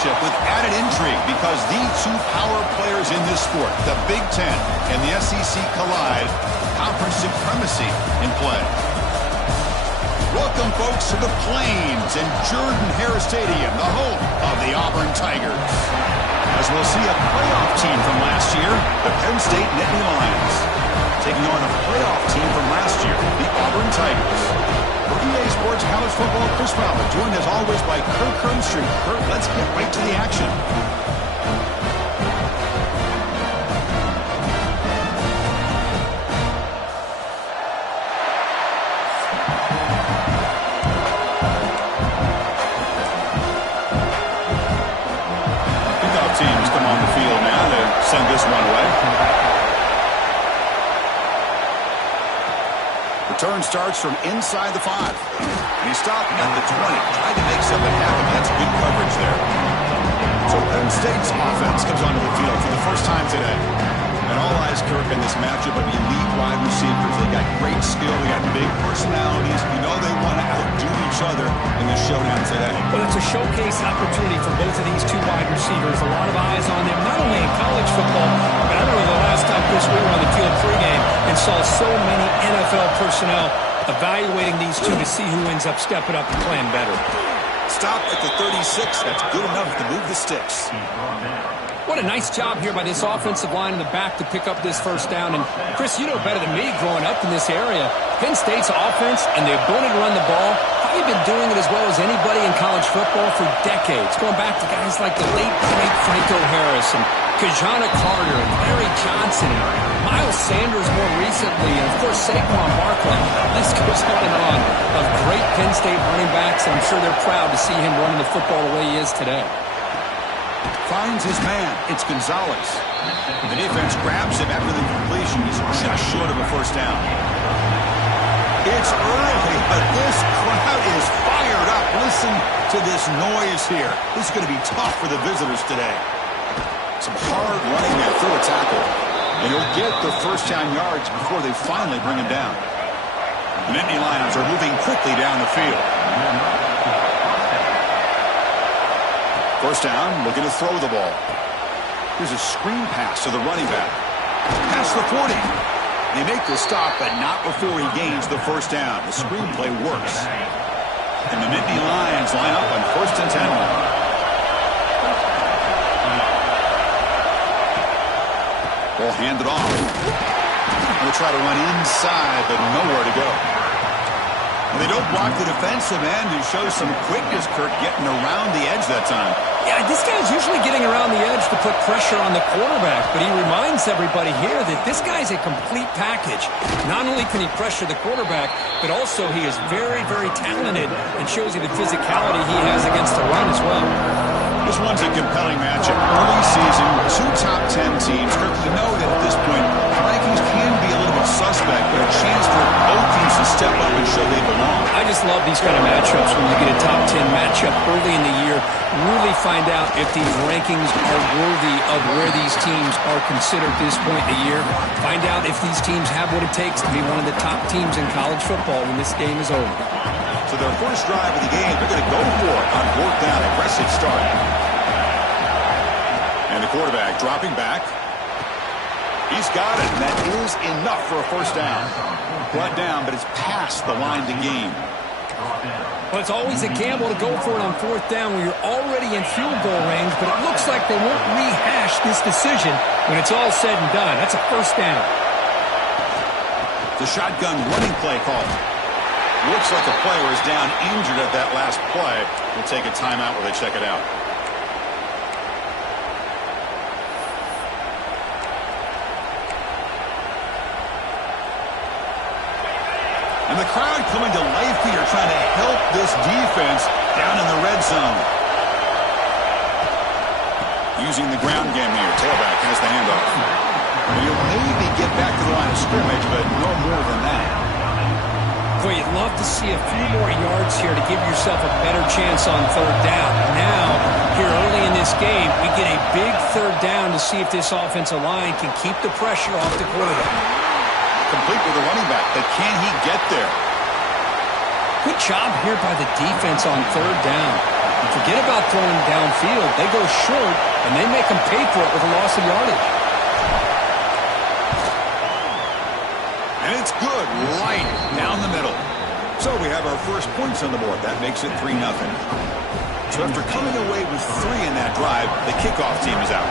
matchup with added intrigue because the two power players in this sport, the Big Ten and the SEC, collide. Conference supremacy in play. Welcome, folks, to the Plains and Jordan-Hare Stadium, the home of the Auburn Tigers. As we'll see a playoff team from last year, the Penn State Nittany Lions, taking on a playoff team from last year, the Auburn Tigers. For EA Sports College Football, Chris Fowler, joined as always by Kirk Herbstreit. Kirk, let's get right to the action. Teams come on the field now to send this one away. Return starts from inside the 5. And he stopped at the 20. Tried to make something happen. That's good coverage there. So Penn State's offense comes onto the field for the first time today. And all eyes, Kirk, in this matchup of elite wide receivers. They got great skill. They got big personalities. You know they want to outdo each other in this showdown today. Well, it's a showcase opportunity for both of these two wide receivers. A lot of eyes on them, not only in college football, but I remember the last time, Chris, we were on the field pregame and saw so many NFL personnel evaluating these two to see who ends up stepping up and playing better. Stop at the 36. That's good enough to move the sticks. What a nice job here by this offensive line in the back to pick up this first down. And, Chris, you know better than me growing up in this area. Penn State's offense and the ability to run the ball, probably been doing it as well as anybody in college football for decades. Going back to guys like the late, great Franco Harris and Kajana Carter and Larry Johnson and Miles Sanders more recently. And, of course, Saquon Barkley. This goes on of great Penn State running backs. And I'm sure they're proud to see him running the football the way he is today. Finds his man. It's Gonzalez. The defense grabs him after the completion. He's just short of a first down. It's early, but this crowd is fired up. Listen to this noise here. This is going to be tough for the visitors today. Some hard running there through a tackle. And he'll get the first down yards before they finally bring him down. The Nittany Lions are moving quickly down the field. First down, looking to throw the ball. Here's a screen pass to the running back. Past the 40. They make the stop, but not before he gains the first down. The screenplay works. And the Nittany Lions line up on 1st and 10. Ball handed off. They'll try to run inside, but nowhere to go. And they don't block the defensive end and show some quickness, Kirk, getting around the edge that time. Yeah, this guy's usually getting around the edge to put pressure on the quarterback, but he reminds everybody here that this guy's a complete package. Not only can he pressure the quarterback, but also he is very, very talented and shows you the physicality he has against the run as well. This one's a compelling matchup. Early season, 2 top 10 teams. Kirk, you know that at this point, rankings can be a little bit suspect, but a chance for both teams to step up and show they belong. I just love these kind of matchups when you get a top 10 matchup early in the year. Really find out if these rankings are worthy of where these teams are considered at this point in the year. Find out if these teams have what it takes to be one of the top teams in college football when this game is over. So their first drive of the game, they're going to go for it on 4th down. Aggressive start. And the quarterback dropping back. He's got it, and that is enough for a first down. Brought down, but it's past the line to gain. Well, it's always a gamble to go for it on 4th down when you're already in field goal range, but it looks like they won't rehash this decision when it's all said and done. That's a first down. The shotgun running play call. Looks like a player is down injured at that last play. We'll take a timeout while they check it out. And the crowd coming to life here, trying to help this defense down in the red zone. Using the ground game here. Tailback has the handoff. You'll maybe get back to the line of scrimmage, but no more than that. Boy, you'd love to see a few more yards here to give yourself a better chance on 3rd down. Now, here early in this game, we get a big 3rd down to see if this offensive line can keep the pressure off the quarterback. Complete with the running back, but can he get there? Good job here by the defense on 3rd down. Forget about throwing downfield. They go short, and they make them pay for it with a loss of yardage. And it's good, right down the middle. So we have our first points on the board. That makes it 3-0. So after coming away with 3 in that drive, the kickoff team is out.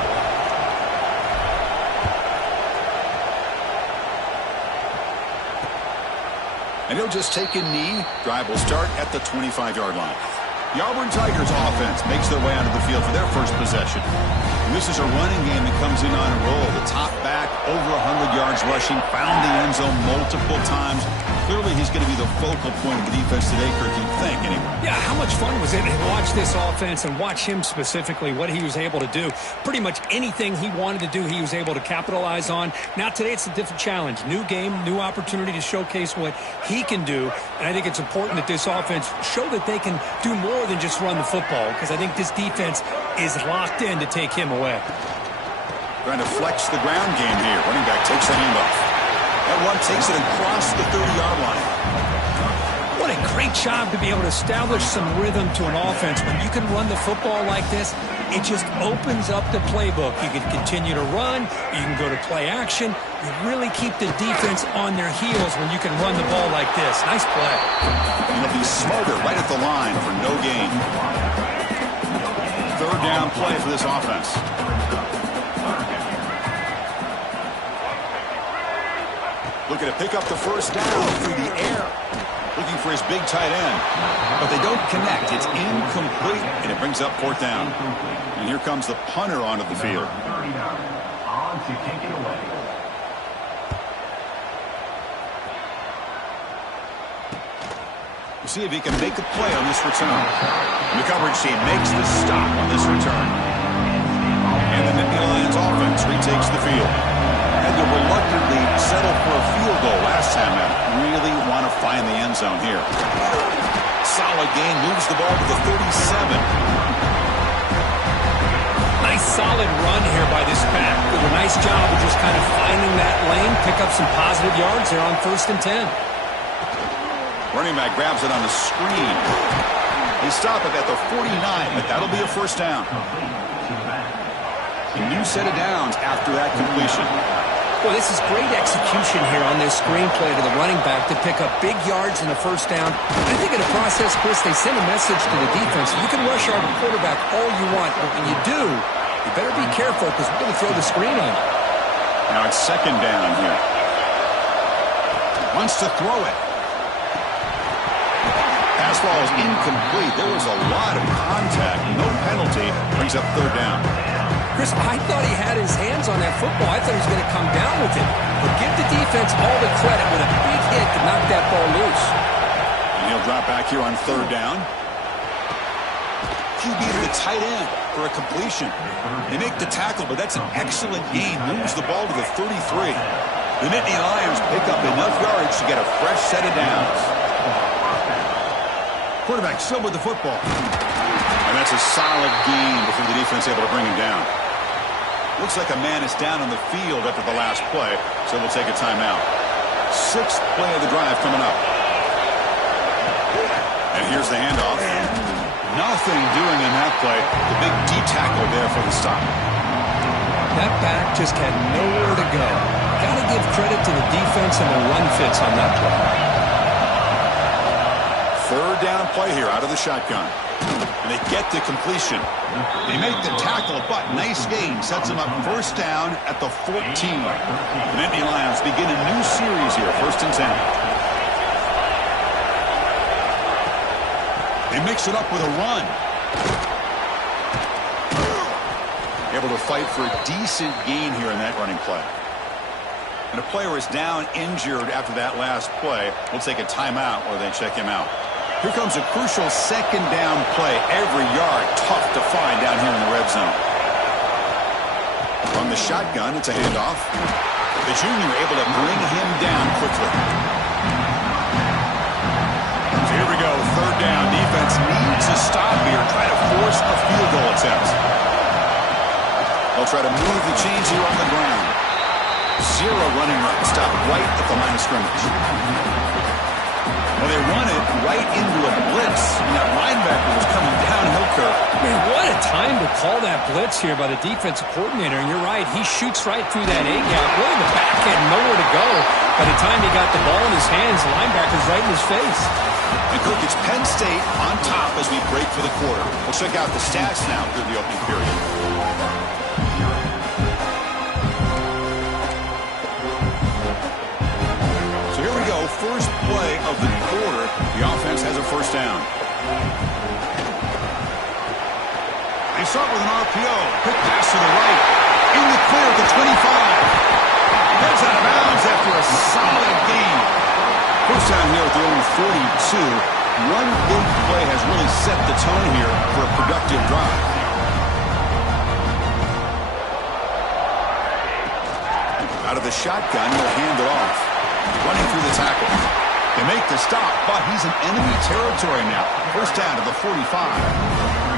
And he'll just take a knee. Drive will start at the 25-yard line. The Auburn Tigers offense makes their way onto the field for their first possession. And this is a running game that comes in on a roll. The top back, over 100 yards rushing, found the end zone multiple times. Clearly, he's going to be the focal point of the defense today, Kirk, you think, anyway. Yeah, how much fun was it to watch this offense and watch him specifically, what he was able to do. Pretty much anything he wanted to do, he was able to capitalize on. Now, today, it's a different challenge. New game, new opportunity to showcase what he can do. And I think it's important that this offense show that they can do more than just run the football, because I think this defense is locked in to take him away. Trying to flex the ground game here. Running back takes the handoff. That one takes it across the 30-yard line. What a great job to be able to establish some rhythm to an offense. When you can run the football like this, it just opens up the playbook. You can continue to run. You can go to play action. You really keep the defense on their heels when you can run the ball like this. Nice play. And he'll be smothered right at the line for no gain. Third down play for this offense. Looking to pick up the first down through the air. Looking for his big tight end. But they don't connect. It's incomplete, and it brings up fourth down. And here comes the punter onto the field. We'll see if he can make a play on this return. And the coverage team makes the stop on this return. And the Nittany Lions offense retakes the field. Had to reluctantly settle for a field goal last time out. Really want to find the end zone here. Solid gain, moves the ball to the 37. Nice solid run here by this back. Did a nice job of just kind of finding that lane, pick up some positive yards there on 1st and 10. Running back grabs it on the screen. They stop it at the 49, but that'll be a first down. A new set of downs after that completion. Well, this is great execution here on this screenplay to the running back to pick up big yards in the first down. I think in the process, Chris, they send a message to the defense. You can rush our quarterback all you want, but when you do, you better be careful because we're going to throw the screen on you. Now it's second down here. Wants to throw it. Pass ball is incomplete. There was a lot of contact. No penalty. Brings up third down. Chris, I thought he had his hands on that football. I thought he was going to come down with it. But give the defense all the credit with a big hit to knock that ball loose. And he'll drop back here on third down. QB to the tight end for a completion. They make the tackle, but that's an excellent gain. Moves the ball to the 33. The Nittany Lions pick up enough yards to get a fresh set of downs. Quarterback still with the football. And that's a solid gain before the defense able to bring him down. Looks like a man is down on the field after the last play, so we'll take a timeout. 6th play of the drive coming up. And here's the handoff. Nothing doing in that play. The big D tackle there for the stop. That back just had nowhere to go. Got to give credit to the defense and the run fits on that play. Third down play here out of the shotgun. And they get to completion. They make the tackle, but nice gain. Sets them up first down at the 14. The Nittany Lions begin a new series here, 1st and 10. They mix it up with a run. Able to fight for a decent gain here in that running play. And a player is down injured after that last play. We'll take a timeout while they check him out. Here comes a crucial second down play. Every yard tough to find down here in the red zone. From the shotgun, it's a handoff. The junior able to bring him down quickly. So here we go, third down. Defense needs a stop here. Try to force a field goal attempt. They'll try to move the chains here on the ground. 0 running room. Stop right at the line of scrimmage. Well, they run it right into a blitz, and that linebacker was coming downhill curve. Man, what a time to call that blitz here by the defensive coordinator. And you're right, he shoots right through that A-gap. Really, the back had nowhere to go. By the time he got the ball in his hands, the linebacker's right in his face. And Cook, it's Penn State on top as we break for the quarter. We'll check out the stats now through the opening period. So here we go, first play of the quarter. The offense has a first down. They start with an RPO. Quick pass to the right. In the clear at the 25. Heads out of bounds after a solid gain. First down here at their own 42. One big play has really set the tone here for a productive drive. Out of the shotgun, he'll hand it off. Running through the tackles. They make the stop, but he's in enemy territory now. First down to the 45.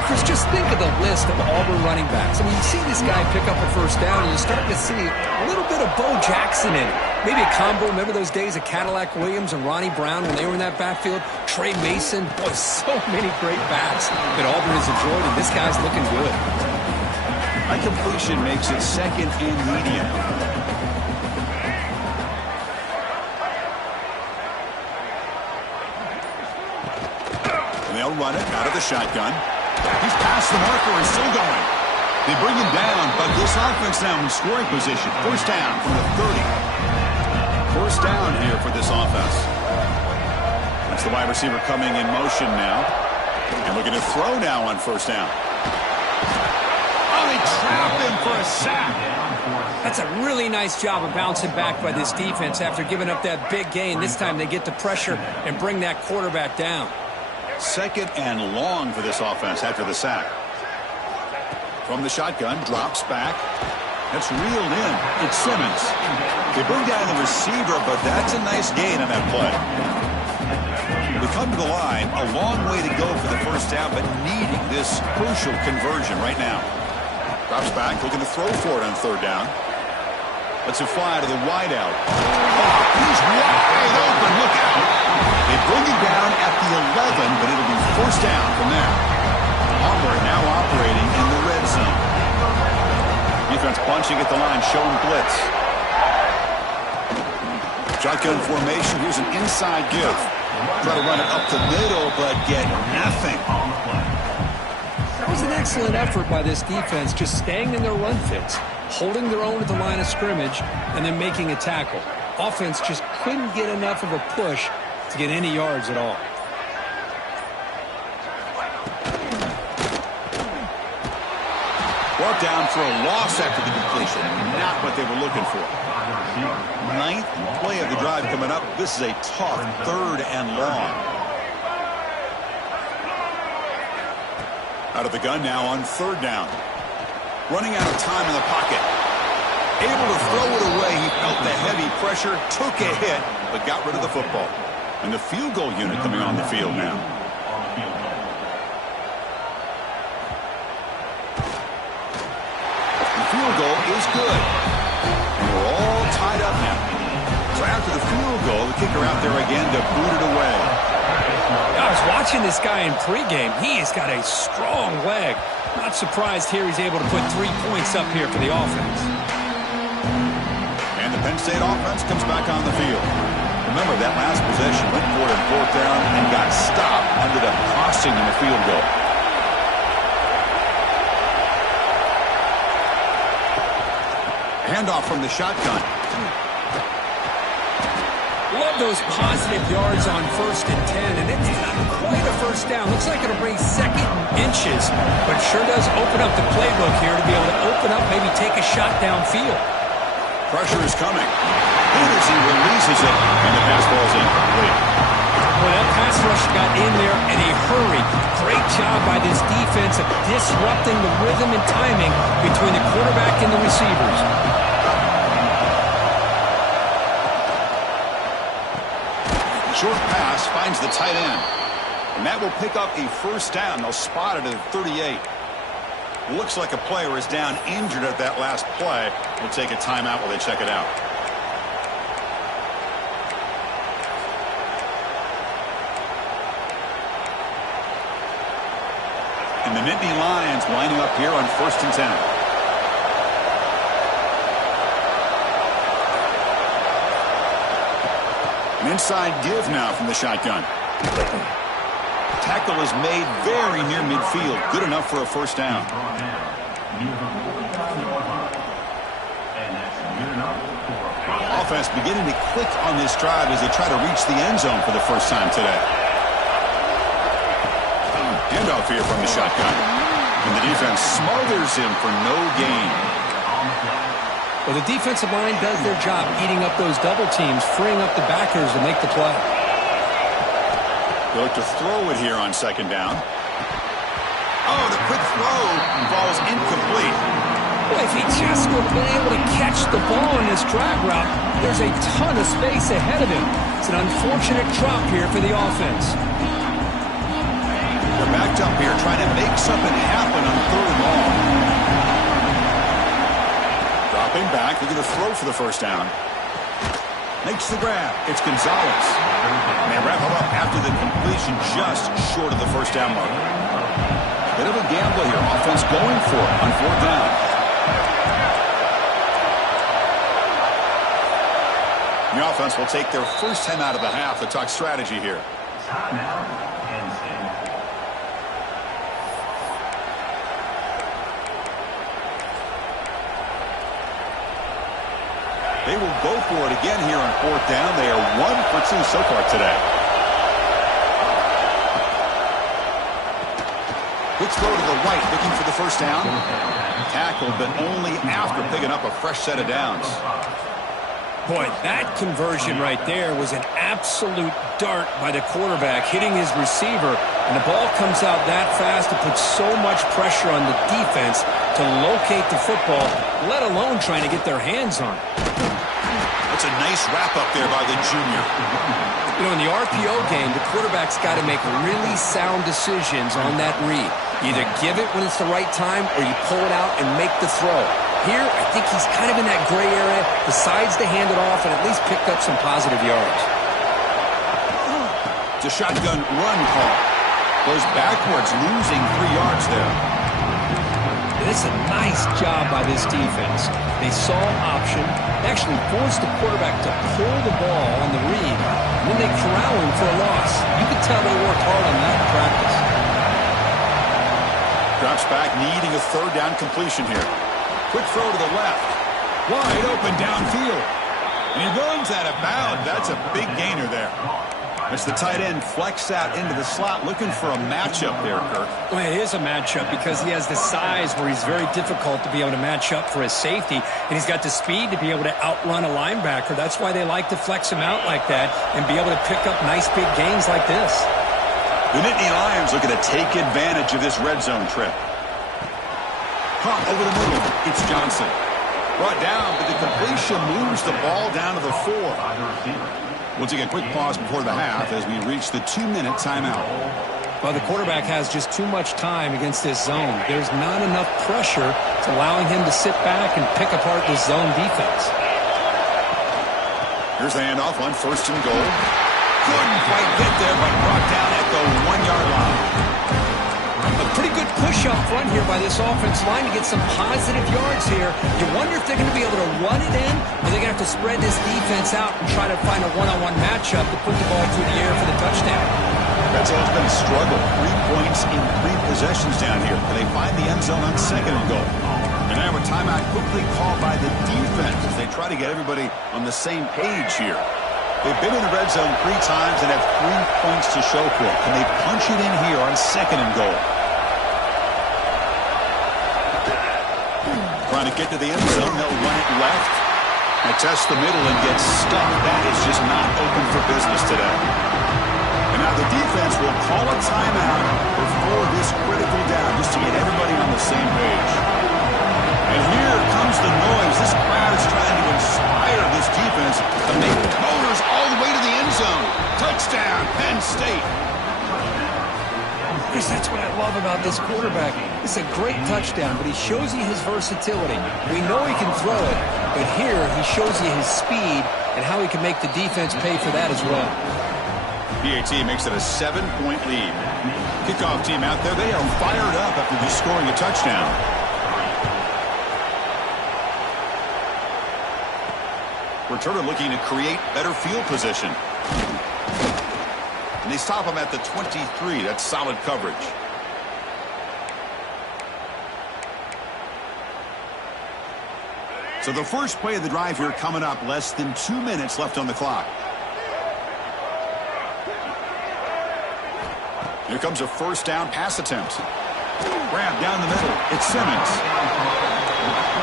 Chris, just think of the list of Auburn running backs. I mean, you see this guy pick up a first down, and you start to see a little bit of Bo Jackson in it. Maybe a combo. Remember those days of Cadillac Williams and Ronnie Brown when they were in that backfield? Trey Mason. Boy, so many great backs that Auburn has enjoyed, and this guy's looking good. High completion makes it second and medium. And they'll run it out of the shotgun. He's past the marker and still going. They bring him down, but this offense now in scoring position. First down from the 30. First down here for this offense. That's the wide receiver coming in motion now. And looking to throw now on first down. Oh, they trap him for a sack. That's a really nice job of bouncing back by this defense after giving up that big gain. This time they get the pressure and bring that quarterback down. Second and long for this offense after the sack. From the shotgun, drops back. That's reeled in. It's Simmons. They bring down the receiver, but that's a nice gain on that play. We come to the line, a long way to go for the first down, but needing this crucial conversion right now. Drops back, looking to throw for it on third down. Lets it fly to the wideout. Oh, he's wide open. Look out. They bring him down at the 11, but it'll be first down from there. Auburn now operating in the red zone. Defense bunching at the line, showing blitz. Shotgun formation. Here's an inside give. Try to run it up the middle, but get nothing. That was an excellent effort by this defense, just staying in their run fits, holding their own at the line of scrimmage, and then making a tackle. Offense just couldn't get enough of a push to get any yards at all. Brought down for a loss after the completion. Not what they were looking for. Ninth play of the drive coming up. This is a tough third and long. Out of the gun now on third down. Running out of time in the pocket. Able to throw it away. He felt the heavy pressure, took a hit, but got rid of the football. And the field goal unit coming on the field now. The field goal is good. And we're all tied up now. So after the field goal, the kicker out there again to boot it away. I was watching this guy in pregame. He has got a strong leg. Not surprised here he's able to put 3 points up here for the offense. And the Penn State offense comes back on the field. Remember, that last possession went for it on fourth down and got stopped. Ended up costing them a field goal. Handoff from the shotgun. Love those positive yards on 1st and 10, and it's not quite a first down. Looks like it'll bring second inches, but it sure does open up the playbook here to be able to open up, maybe take a shot downfield. Pressure is coming. As he releases it, and the pass ball is incomplete. Well, that pass rush got in there in a hurry. Great job by this defense of disrupting the rhythm and timing between the quarterback and the receivers. Short pass finds the tight end. And that will pick up a first down. They'll spot it at 38. Looks like a player is down injured at that last play. We'll take a timeout while they check it out. And the Nittany Lions lining up here on 1st and 10. An inside give now from the shotgun. Tackle is made very near midfield. Good enough for a first down. Offense beginning to click on this drive as they try to reach the end zone for the first time today. Handoff here from the shotgun. And the defense smothers him for no gain. Well, the defensive line does their job eating up those double teams, freeing up the backers to make the play. They'll look to throw it here on 2nd down. Oh, the quick throw falls incomplete. Well, if he just would have been able to catch the ball in this drag route, there's a ton of space ahead of him. It's an unfortunate drop here for the offense. They're backed up here trying to make something happen on 3rd and long. Dropping back, looking to throw for the first down. Makes the grab. It's Gonzalez. And they wrap him up after the completion just short of the first down mark. Bit of a gamble here. Offense going for it on 4th down. The offense will take their first time out of the half to talk strategy here. They will go for it again here on 4th down. They are 1 for 2 so far today. Quick throw to the right, looking for the first down. Tackled, but only after picking up a fresh set of downs. Boy, that conversion right there was an absolute dart by the quarterback, hitting his receiver, and the ball comes out that fast to put so much pressure on the defense to locate the football, let alone trying to get their hands on it. That's a nice wrap-up there by the junior. You know, in the RPO game, the quarterback's got to make really sound decisions on that read. Either give it when it's the right time, or you pull it out and make the throw. Here, I think he's kind of in that gray area, decides to hand it off and at least picked up some positive yards. It's a shotgun run call. Goes backwards, losing 3 yards there. It's a nice job by this defense. They saw option, actually forced the quarterback to pull the ball on the read, and then they corral him for a loss. You could tell they worked hard on that in practice. Drops back, needing a 3rd down completion here. Quick throw to the left. Wide open downfield. And he runs out of bounds. That's a big gainer there. As the tight end flexed out into the slot, looking for a matchup there, Kirk. Well, it is a matchup because he has the size where he's very difficult to be able to match up for his safety, and he's got the speed to be able to outrun a linebacker. That's why they like to flex him out like that and be able to pick up nice big gains like this. The Nittany Lions looking to take advantage of this red zone trip. Caught over the middle. It's Johnson. Brought down, but the completion moves the ball down to the 4. We'll take a quick pause before the half as we reach the 2-minute timeout. Well, the quarterback has just too much time against this zone. There's not enough pressure to allowing him to sit back and pick apart this zone defense. Here's the handoff on 1st and goal. Couldn't quite get there, but brought down at the 1-yard line. A pretty good push up front here by this offensive line to get some positive yards here. You wonder if they're going to be able to run it in, or they're going to have to spread this defense out and try to find a one-on-one matchup to put the ball through the air for the touchdown. That's always been a struggle. 3 points in 3 possessions down here. Can they find the end zone on 2nd and goal? And now a timeout quickly called by the defense as they try to get everybody on the same page here. They've been in the red zone 3 times and have 3 points to show for it. Can they punch it in here on 2nd and goal? Trying to get to the end zone, they'll run it left. They test the middle and get stuck. That is just not open for business today. And now the defense will call a timeout before this critical down, just to get everybody on the same page. And here comes the noise. This crowd is trying to inspire this defense to make motors all the way to the end zone. Touchdown, Penn State. Chris, that's what I love about this quarterback. It's a great touchdown, but he shows you his versatility. We know he can throw it, but here he shows you his speed and how he can make the defense pay for that as well. PAT makes it a 7-point lead. Kickoff team out there, they are fired up after just scoring a touchdown. Returner looking to create better field position. And they stop him at the 23. That's solid coverage. So the first play of the drive here coming up. Less than 2 minutes left on the clock. Here comes a first down pass attempt. Grab down the middle. It's Simmons.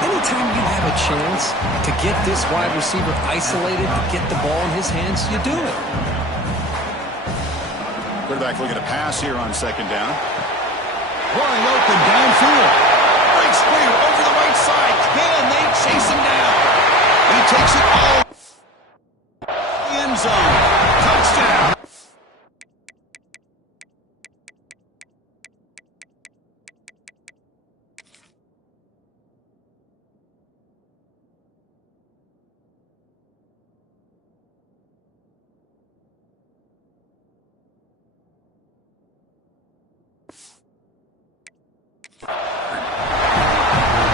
Anytime you have a chance to get this wide receiver isolated, to get the ball in his hands, you do it. Quarterback looking to pass here on second down. Wide open downfield. Breaks free over the right side. Can they chase him down? And he takes it all. The end zone. Touchdown.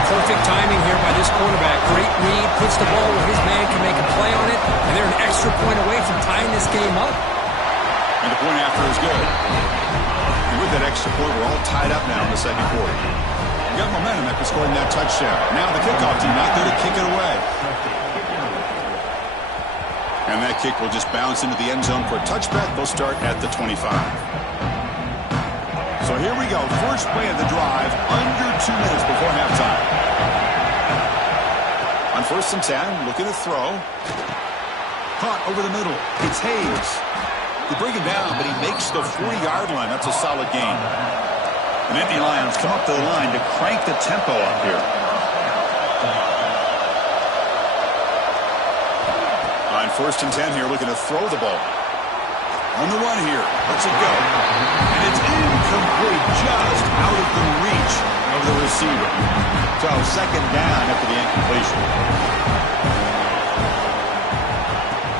Perfect timing here by this quarterback. Great read, puts the ball where his man can make a play on it, and they're an extra point away from tying this game up. And the point after is good. And with that extra point, we're all tied up now in the second quarter. We got momentum after scoring that touchdown. Now the kickoff team out there to kick it away. And that kick will just bounce into the end zone for a touchback. They'll start at the 25. So here we go. First play of the drive, under 2 minutes before halftime. On 1st and 10, looking to throw. Caught over the middle. It's Hayes. They bring him down, but he makes the 40-yard line. That's a solid gain. And Indy Lions come up to the line to crank the tempo up here. On 1st and 10 here, looking to throw the ball. On the run here. Let's it go. And it's incomplete, just out of the reach of the receiver. So second down after the incompletion.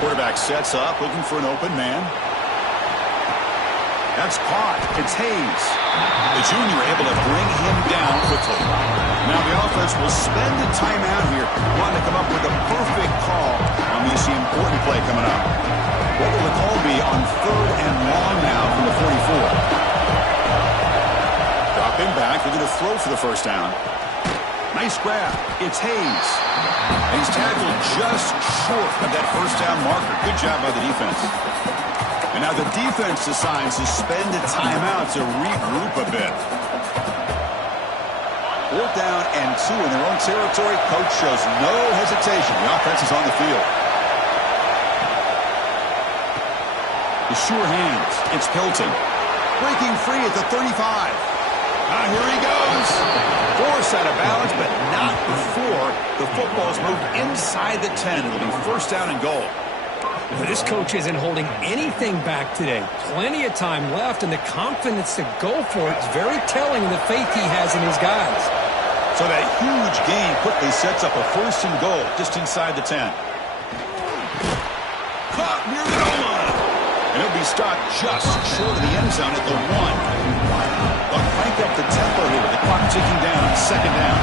Quarterback sets up, looking for an open man. That's caught. It's Hayes. The junior able to bring him down quickly. Now the offense will spend a timeout here, wanting to come up with a perfect call on this important play coming up. What will the call be on 3rd and long now from the 44? Drop him back. They're going to throw for the first down. Nice grab. It's Hayes. And he's tackled just short of that first down marker. Good job by the defense. And now the defense decides to spend a timeout to regroup a bit. 4th down and 2 in their own territory. Coach shows no hesitation. The offense is on the field. The sure hands. It's Pilton. Breaking free at the 35. Here he goes. Force out of balance, but not before the football's moved inside the 10. It'll be first down and goal. This coach isn't holding anything back today. Plenty of time left, and the confidence to go for it is very telling of the faith he has in his guys. So that huge gain quickly sets up a first and goal just inside the 10. Caught near the goal line. And it'll be stopped just short of the end zone at the 1. They'll crank up the tempo here with the clock ticking down. Second down.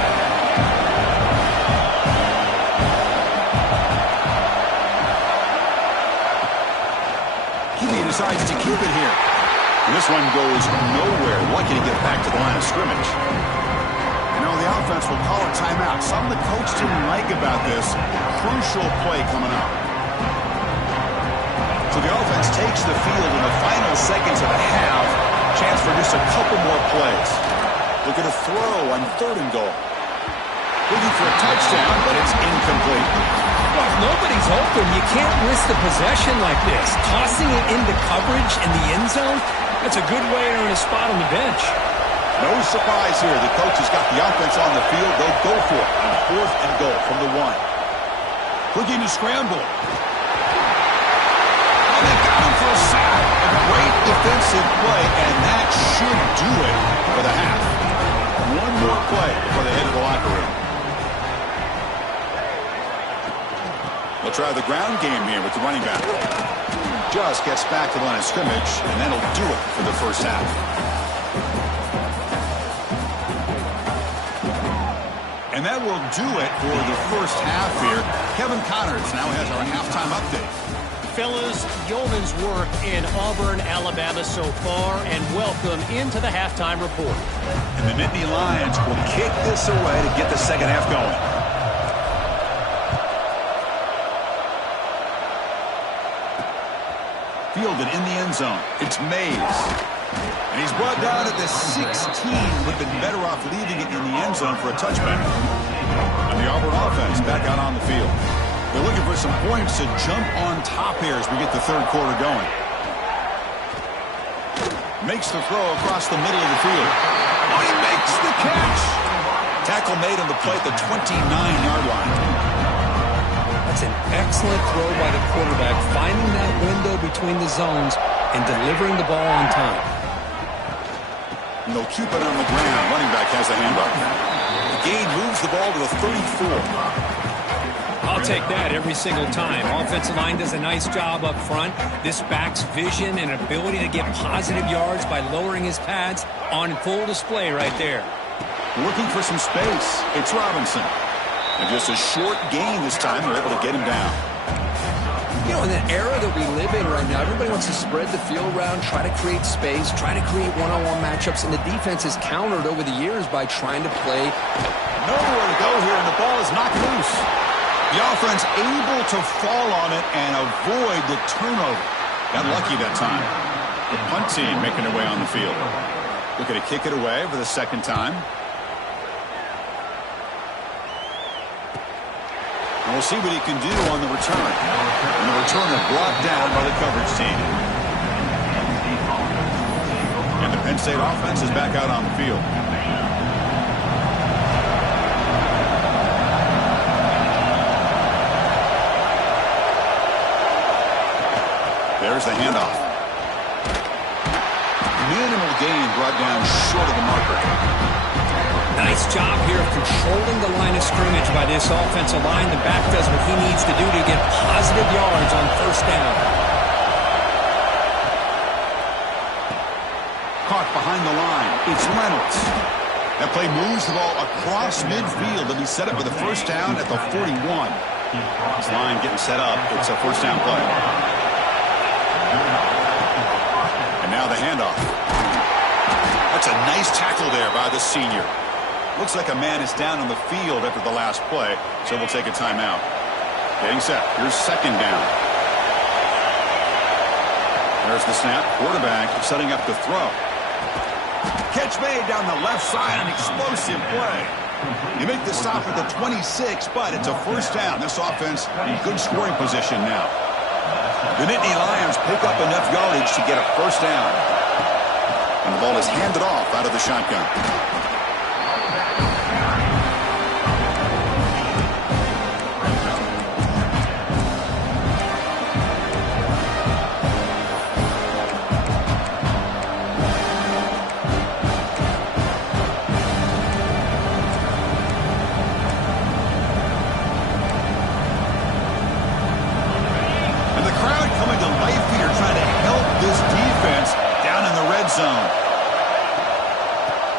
He decides to keep it here. And this one goes nowhere. Lucky to get back to the line of scrimmage. You know, the offense will call a timeout. Something the coach didn't like about this. Crucial play coming up. So the offense takes the field in the final seconds of the half. Chance for just a couple more plays. Looking to throw on 3rd and goal. Looking for a touchdown, but it's incomplete. Well, if nobody's open, you can't risk the possession like this. Tossing it into coverage in the end zone, that's a good way to earn a spot on the bench. No surprise here. The coach has got the offense on the field. They'll go for it on 4th and goal from the 1. Looking to scramble. And they've got him for a sack. A great defensive play, and that should do it for the half. One more play before they head to the locker room. They'll try the ground game here with the running back. just gets back to the line of scrimmage, and that'll do it for the first half. And that will do it for the first half here. Kevin Connors now has our halftime update. Fellas, yeoman's work in Auburn, Alabama so far, and welcome into the halftime report. And the Nittany Lions will kick this away to get the second half going. Fielded in the end zone. It's Mays. And he's brought down at the 16. Would have been better off leaving it in the end zone for a touchback. And the Auburn offense back out on the field. They're looking for some points to jump on top here as we get the third quarter going. Makes the throw across the middle of the field. Oh, he makes the catch. Tackle made on the play at the 29-yard line. That's an excellent throw by the quarterback, finding that window between the zones and delivering the ball on time. And they'll keep it on the ground. Running back has the handoff. The gain moves the ball to the 34. I'll take that every single time. Offensive line does a nice job up front. This back's vision and ability to get positive yards by lowering his pads on full display right there. Looking for some space. It's Robinson. And just a short gain this time. They're able to get him down. You know, in the era that we live in right now, everybody wants to spread the field around, try to create space, try to create one-on-one matchups, and the defense has countered over the years by trying to play. Nowhere to go here, and the ball is knocked loose. The offense able to fall on it and avoid the turnover. Got lucky that time. The punt team making their way on the field. Looking to kick it away for the second time. And we'll see what he can do on the return. And the return is brought down by the coverage team. And the Penn State offense is back out on the field. There's the handoff. Minimal gain brought down short of the marker. Nice job here of controlling the line of scrimmage by this offensive line. The back does what he needs to do to get positive yards on first down. Caught behind the line. It's Reynolds. That play moves the ball across midfield and he set up for the first down at the 41. This line getting set up. It's a first down play. And now the handoff. That's a nice tackle there by the senior. Looks like a man is down on the field after the last play, so we'll take a timeout. Getting set. Here's second down. There's the snap. Quarterback setting up the throw. Catch made down the left side. An explosive play. You make the stop at the 26, but it's a first down. This offense in good scoring position now. The Nittany Lions pick up enough yardage to get a first down. And the ball is handed off out of the shotgun.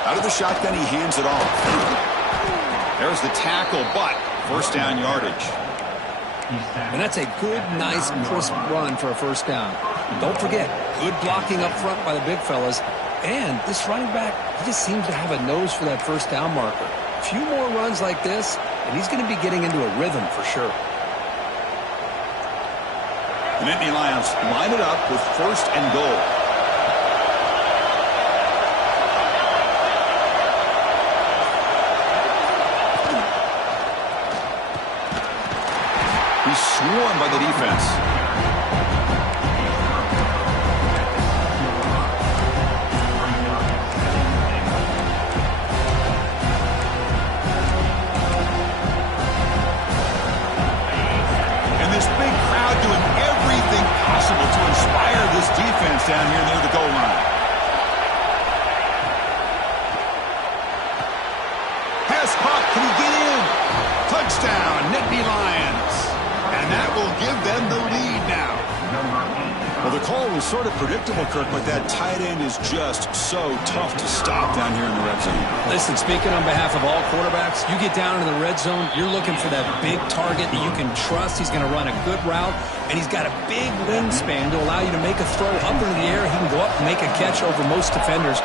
Out of the shotgun, he hands it off. There's the tackle, but first down yardage. And that's a good, nice, crisp run for a first down. Don't forget, good blocking up front by the big fellas. And this running back, he just seems to have a nose for that first down marker. A few more runs like this, and he's going to be getting into a rhythm for sure. The Nittany Lions line it up with first and goal. Swarmed by the defense. And this big crowd doing everything possible to inspire this defense down here near the goal line. Pass caught. Can he get in? Touchdown, Nittany Lions. And that will give them the lead now. Well, the call was sort of predictable, Kirk, but that tight end is just so tough to stop down here in the red zone. Listen, speaking on behalf of all quarterbacks, you get down in the red zone, you're looking for that big target that you can trust. He's going to run a good route, and he's got a big wingspan to allow you to make a throw up into the air. He can go up and make a catch over most defenders.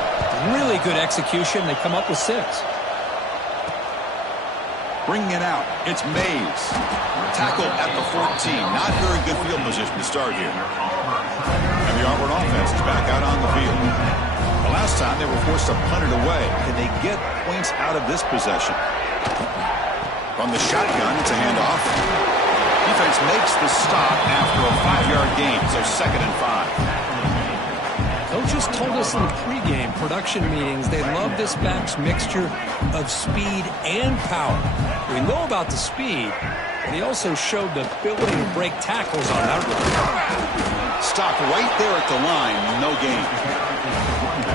Really good execution. They come up with 6. Bringing it out, it's Mays. Tackled at the 14. Not very good field position to start here. And the Auburn offense is back out on the field. The last time they were forced to punt it away. Can they get points out of this possession? From the shotgun, it's a handoff. Defense makes the stop after a 5-yard gain, so 2nd and 5. Coaches told us in the pregame production meetings they love this back's mixture of speed and power. We know about the speed, but he also showed the ability to break tackles on that run. Stop right there at the line, no gain.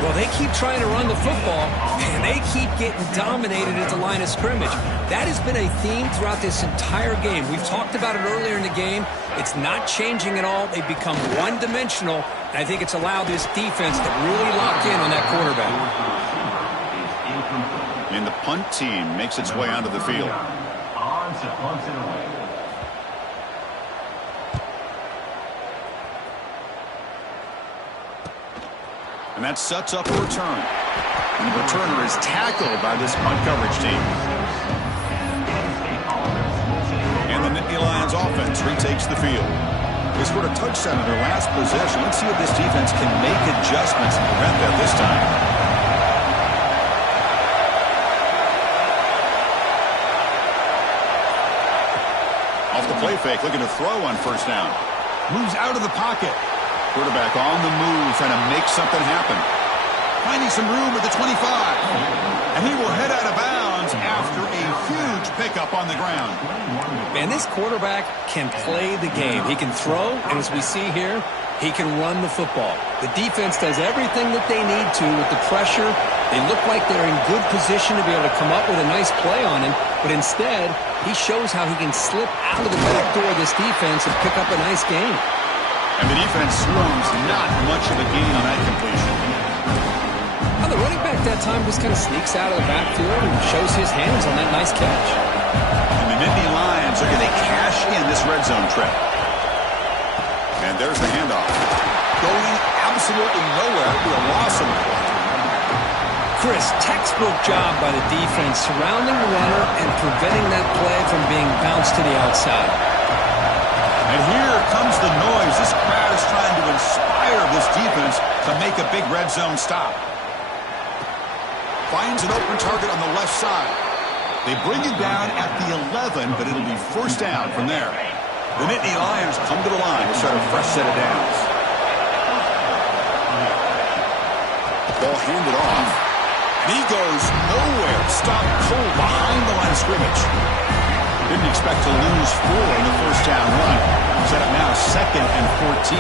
Well, they keep trying to run the football, and they keep getting dominated at the line of scrimmage. That has been a theme throughout this entire game. We've talked about it earlier in the game. It's not changing at all. They've become one-dimensional, and I think it's allowed this defense to really lock in on that quarterback. And the punt team makes its way onto the field. And that sets up a return. And the returner is tackled by this punt coverage team. And the Nittany Lions offense retakes the field. They scored a touchdown in their last possession. Let's see if this defense can make adjustments and prevent that this time. Off the play fake, looking to throw on 1st down. Moves out of the pocket. Quarterback on the move, trying to make something happen. Finding some room at the 25. And he will head out of bounds after a huge pickup on the ground. Man, this quarterback can play the game. He can throw, and as we see here, he can run the football. The defense does everything that they need to with the pressure. They look like they're in good position to be able to come up with a nice play on him, but instead, he shows how he can slip out of the back door of this defense and pick up a nice gain. And the defense swarms not much of a gain on that completion. Now the running back that time just kind of sneaks out of the backfield and shows his hands on that nice catch. And the Nittany Lions are going to cash in this red zone trip. And there's the handoff. Going absolutely nowhere. It'll be a loss of the play. Chris, textbook job by the defense surrounding the runner and preventing that play from being bounced to the outside. And here comes the noise. This crowd is trying to inspire this defense to make a big red zone stop. Finds an open target on the left side. They bring it down at the 11, but it'll be 1st down from there. The Nittany Lions come to the line to start a fresh set of downs. Ball handed off. And he goes nowhere. Stopped cold behind the line of scrimmage. Didn't expect to lose 4 in the 1st down run. Set up now 2nd and 14.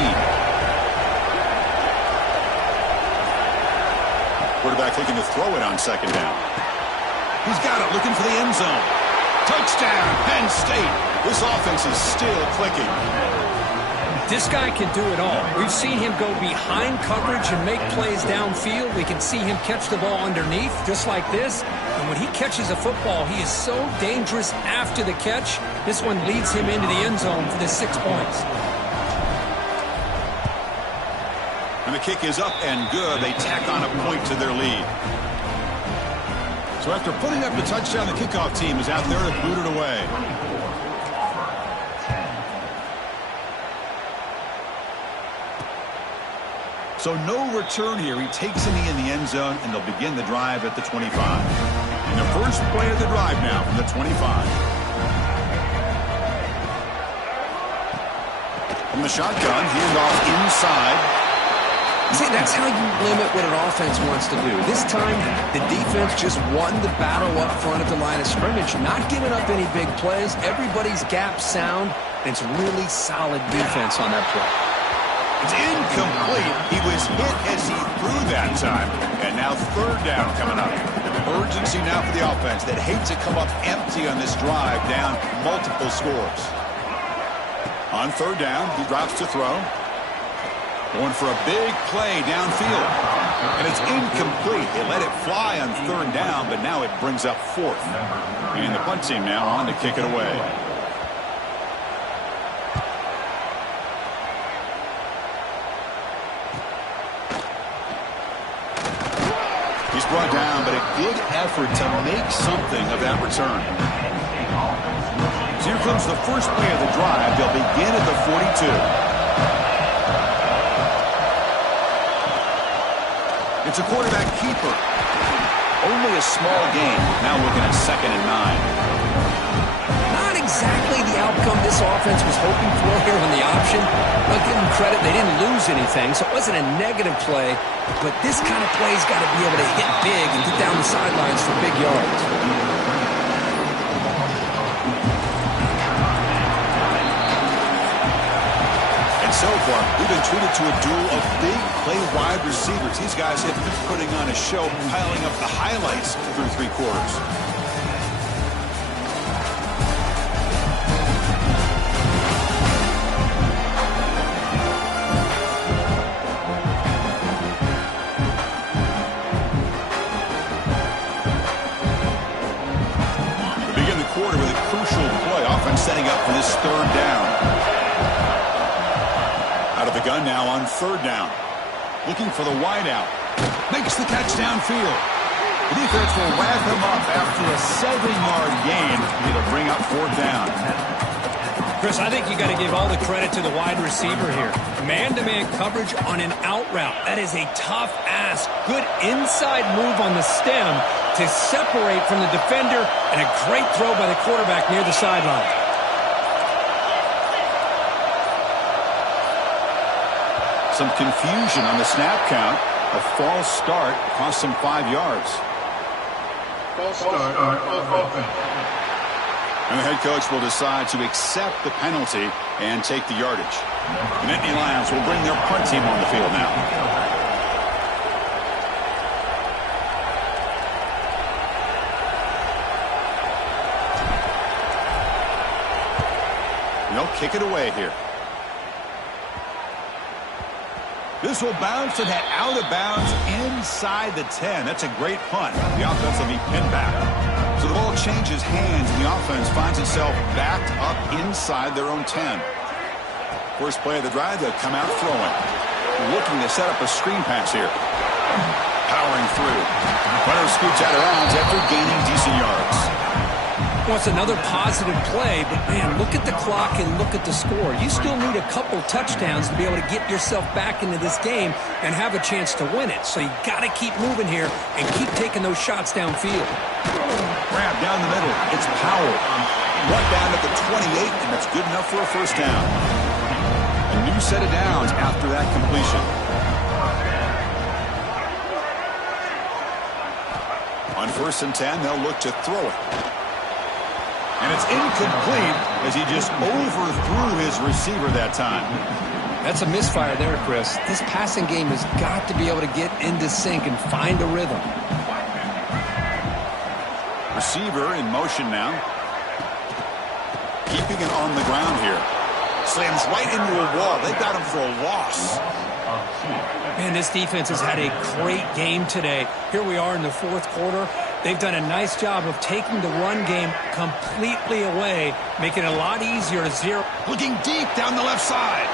Quarterback looking to throw it on 2nd down. He's got it, looking for the end zone. Touchdown, Penn State. This offense is still clicking. This guy can do it all. We've seen him go behind coverage and make plays downfield. We can see him catch the ball underneath, just like this. And when he catches a football, he is so dangerous after the catch. This one leads him into the end zone for the 6 points. And the kick is up and good. They tack on a point to their lead. So after putting up the touchdown, the kickoff team is out there to boot it away. So no return here. He takes in the end zone, and they'll begin the drive at the 25. And the first play of the drive now from the 25. From the shotgun, handoff inside. See, that's how you limit what an offense wants to do. This time, the defense just won the battle up front of the line of scrimmage, not giving up any big plays. Everybody's gap sound, and it's really solid defense on that play. It's incomplete. He was hit as he threw that time. And now 3rd down coming up. Urgency now for the offense that hates to come up empty on this drive, down multiple scores. On 3rd down, he drops to throw. Going for a big play downfield. And it's incomplete. They let it fly on third down, but now it brings up fourth. And the punt team now on to kick it away. He's brought down, but a good effort to make something of that return. So here comes the first play of the drive. They'll begin at the 42. It's a quarterback keeper. Only a small gain. Now looking at 2nd and 9. Not exactly the outcome this offense was hoping for here on the option. But give them credit, they didn't lose anything, so it wasn't a negative play. But this kind of play's got to be able to hit big and get down the sidelines for big yards. So far, we've been treated to a duel of big play wide receivers. These guys have been putting on a show, piling up the highlights through 3 quarters. We begin the quarter with a crucial play. Offense setting up for this 3rd down. Out of the gun now on 3rd down. Looking for the wideout. Makes the catch downfield. The defense will wrap him up after a 7-yard gain. It'll bring up 4th down. Chris, I think you got to give all the credit to the wide receiver here. Man-to-man coverage on an out route. That is a tough ask. Good inside move on the stem to separate from the defender, and a great throw by the quarterback near the sideline. Some confusion on the snap count. A false start cost him 5 yards. False start on offense. And the head coach will decide to accept the penalty and take the yardage. The Nittany Lions will bring their punt team on the field now. And they'll kick it away here. This will bounce and head out of bounds inside the 10. That's a great punt. The offense will be pinned back. So the ball changes hands, and the offense finds itself backed up inside their own 10. First play of the drive, they'll come out throwing. Looking to set up a screen pass here. Powering through. Runner scoots out of bounds after gaining decent yards. Well, it's another positive play, but, man, look at the clock and look at the score. You still need a couple touchdowns to be able to get yourself back into this game and have a chance to win it. So you got to keep moving here and keep taking those shots downfield. Grab down the middle. It's Powell. One down at the 28, and that's good enough for a first down. A new set of downs after that completion. On 1st and 10, they'll look to throw it. And it's incomplete as he just overthrew his receiver that time. That's a misfire there, Chris. This passing game has got to be able to get into sync and find a rhythm. Receiver in motion now. Keeping it on the ground here. Slams right into a wall. They've got him for a loss. Man, this defense has had a great game today. Here we are in the 4th quarter. They've done a nice job of taking the run game completely away, making it a lot easier to zero. Looking deep down the left side.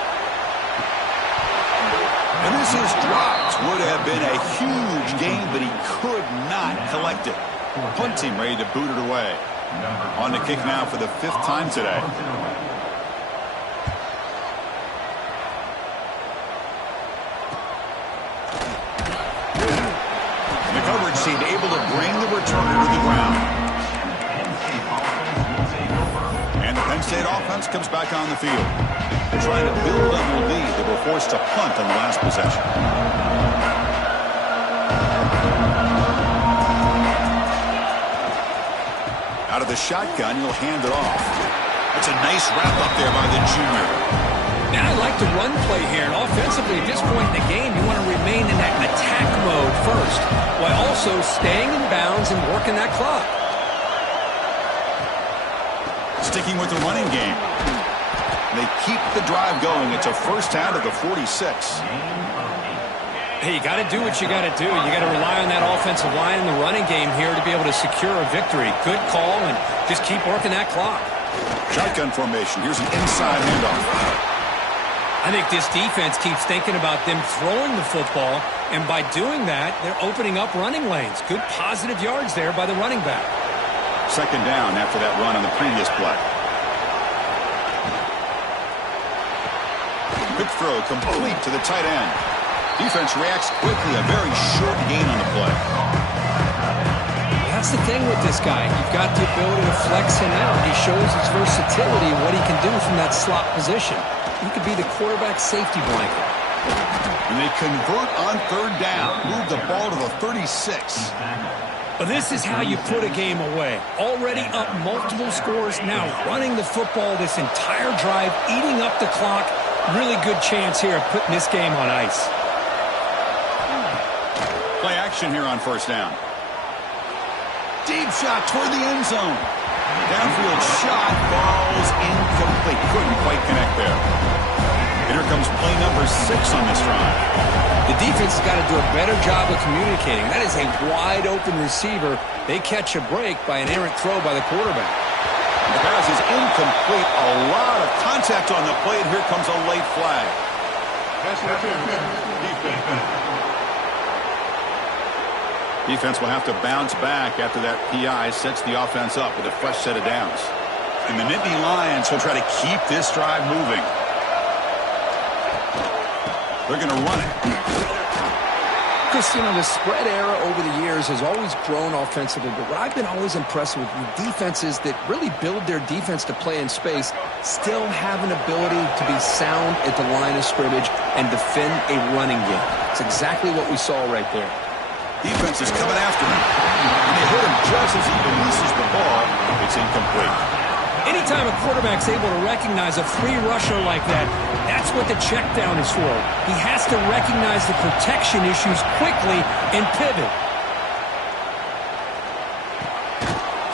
And this is dropped. Would have been a huge gain, but he could not collect it. Punt team ready to boot it away. On the kick now for the 5th time today. The coverage seemed able to bring the returner to the ground. And the Penn State offense comes back on the field. They're trying to build on their lead. They were forced to punt on the last possession. Out of the shotgun, he'll hand it off. It's a nice wrap up there by the junior. Now I like the run play here, and offensively at this point in the game, you want to remain in that attack mode first, while also staying in bounds and working that clock. Sticking with the running game. They keep the drive going. It's a first down to the 46. Hey, you got to do what you got to do. You got to rely on that offensive line in the running game here to be able to secure a victory. Good call, and just keep working that clock. Shotgun formation. Here's an inside handoff. I think this defense keeps thinking about them throwing the football, and by doing that, they're opening up running lanes. Good positive yards there by the running back. Second down after that run on the previous play. Quick throw complete to the tight end. Defense reacts quickly. A very short gain on the play. That's the thing with this guy. You've got the ability to flex him out. He shows his versatility, what he can do from that slot position. He could be the quarterback safety blanket. And they convert on third down. Move the ball to the 36. But this is how you put a game away. Already up multiple scores, now running the football this entire drive, eating up the clock. Really good chance here of putting this game on ice. Play action here on first down. Deep shot toward the end zone. Downfield shot falls incomplete. Couldn't quite connect there. Here comes play number 6 on this drive. The defense has got to do a better job of communicating. That is a wide open receiver. They catch a break by an errant throw by the quarterback. The pass is incomplete. A lot of contact on the play, and here comes a late flag. Defense will have to bounce back after that PI sets the offense up with a fresh set of downs. And the Nittany Lions will try to keep this drive moving. They're going to run it. Chris, you know, the spread era over the years has always grown offensively, but what I've been always impressed with defenses that really build their defense to play in space still have an ability to be sound at the line of scrimmage and defend a running game. It's exactly what we saw right there. Defense is coming after him. And they hit him just as he releases the ball. It's incomplete. Anytime a quarterback's able to recognize a free rusher like that, that's what the check down is for. He has to recognize the protection issues quickly and pivot.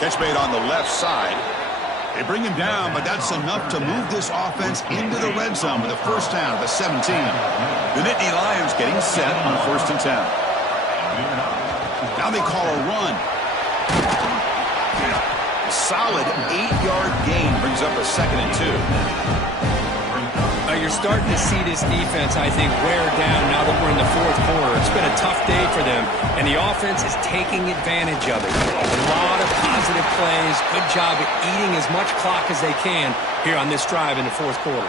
Catch made on the left side. They bring him down, but that's enough to move this offense into the red zone with a first down at the 17. The Nittany Lions getting set on first and 10. Now they call a run. A solid 8-yard gain brings up a 2nd and 2. You're starting to see this defense, I think, wear down now that we're in the fourth quarter. It's been a tough day for them, and the offense is taking advantage of it. A lot of positive plays. Good job at eating as much clock as they can here on this drive in the fourth quarter.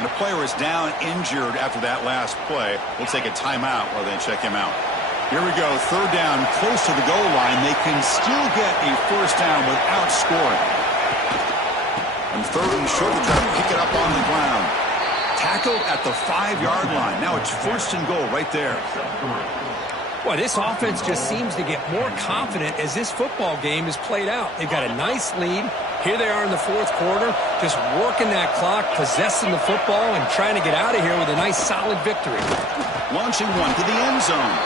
And the player is down injured after that last play. We'll take a timeout while they check him out. Here we go, third down, close to the goal line. They can still get a first down without scoring. And third and short, they try to pick it up on the ground. Tackled at the 5-yard line. Now it's first and goal right there. Boy, this offense just seems to get more confident as this football game is played out. They've got a nice lead. Here they are in the fourth quarter, just working that clock, possessing the football, and trying to get out of here with a nice, solid victory. Launching one to the end zone.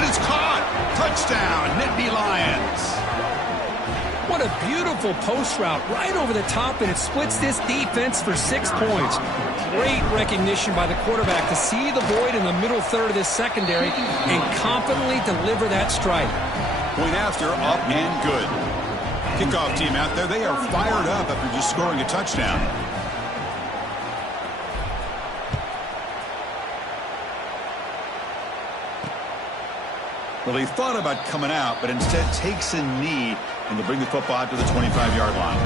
And it's caught. Touchdown, Nittany Lions. What a beautiful post route right over the top, and it splits this defense for 6 points. Great recognition by the quarterback to see the void in the middle third of this secondary and confidently deliver that strike. Point after, up and good. Kickoff team out there, they are fired up after just scoring a touchdown. Well, he thought about coming out, but instead takes a knee and to bring the football out to the 25-yard line.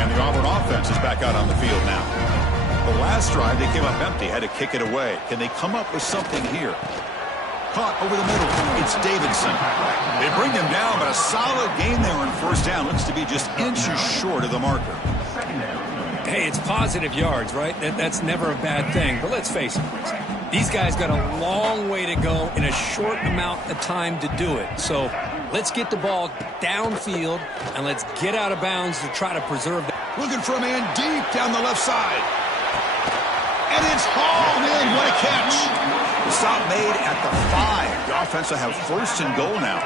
And the Auburn offense is back out on the field now. The last drive, they came up empty, had to kick it away. Can they come up with something here? Caught over the middle. It's Davidson. They bring him down, but a solid gain there on first down. Looks to be just inches short of the marker. Hey, it's positive yards, right? That's never a bad thing. But let's face it, these guys got a long way to go in a short amount of time to do it. So let's get the ball downfield, and let's get out of bounds to try to preserve that. Looking for a man deep down the left side. And it's hauled in. What a catch. The stop made at the 5. The offense will have first and goal now.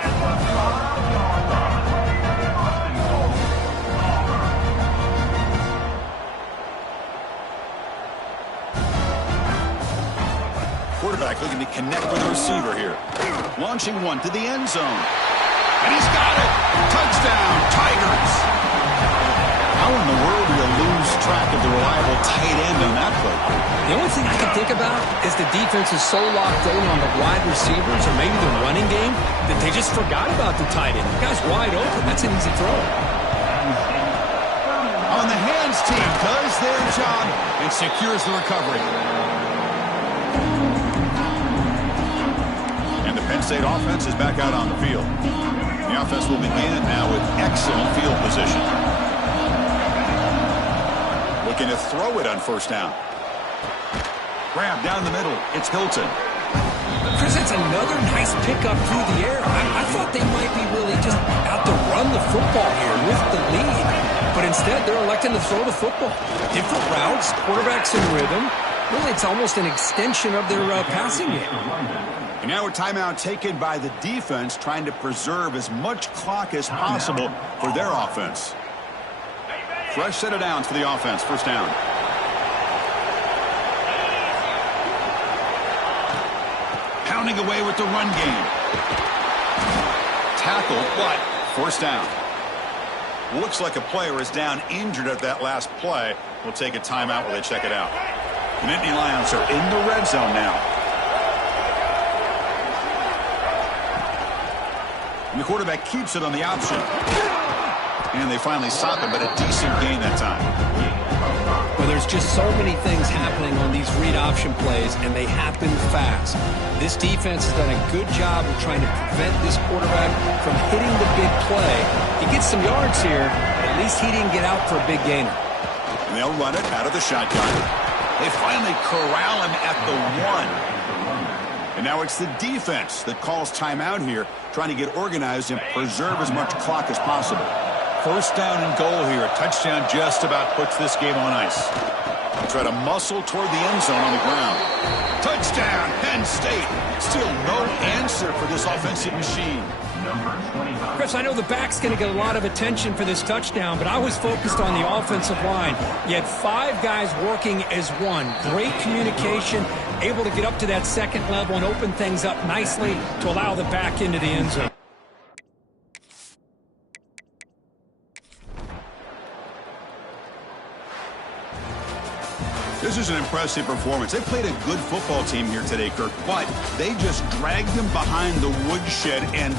quarterback looking to connect with the receiver here. Launching one to the end zone. And he's got it. Touchdown, Tigers. How in the world do you lose track of the reliable tight end on that play? The only thing I can think about is the defense is so locked in on the wide receivers or maybe the running game that they just forgot about the tight end. The guy's wide open. That's an easy throw. On the hands team does their job and secures the recovery. And the Penn State offense is back out on the field. The offense will begin now with excellent field position. Looking to throw it on first down. Grab down the middle. It's Hilton. Chris, that's another nice pickup through the air. I thought they might be really just out to run the football here with the lead. But instead, they're electing to throw the football. Different routes, quarterbacks in rhythm. Really, it's almost an extension of their passing game. And now a timeout taken by the defense, trying to preserve as much clock as possible for their offense. Fresh set of downs for the offense. First down. Pounding away with the run game. Tackle, but first down. Looks like a player is down injured at that last play. We'll take a timeout while they check it out. The Nittany Lions are in the red zone now. And the quarterback keeps it on the option. And they finally stop it, but a decent gain that time. Well, there's just so many things happening on these read option plays, and they happen fast. This defense has done a good job of trying to prevent this quarterback from hitting the big play. He gets some yards here, but at least he didn't get out for a big gainer. And they'll run it out of the shotgun. They finally corral him at the 1. And now it's the defense that calls timeout here, trying to get organized and preserve as much clock as possible. First down and goal here. A touchdown just about puts this game on ice. They try to muscle toward the end zone on the ground. Touchdown, Penn State. Still no answer for this offensive machine. Chris, I know the back's going to get a lot of attention for this touchdown, but I was focused on the offensive line. You had 5 guys working as one. Great communication, able to get up to that second level and open things up nicely to allow the back into the end zone. This is an impressive performance. They played a good football team here today, Kirk, but they just dragged them behind the woodshed and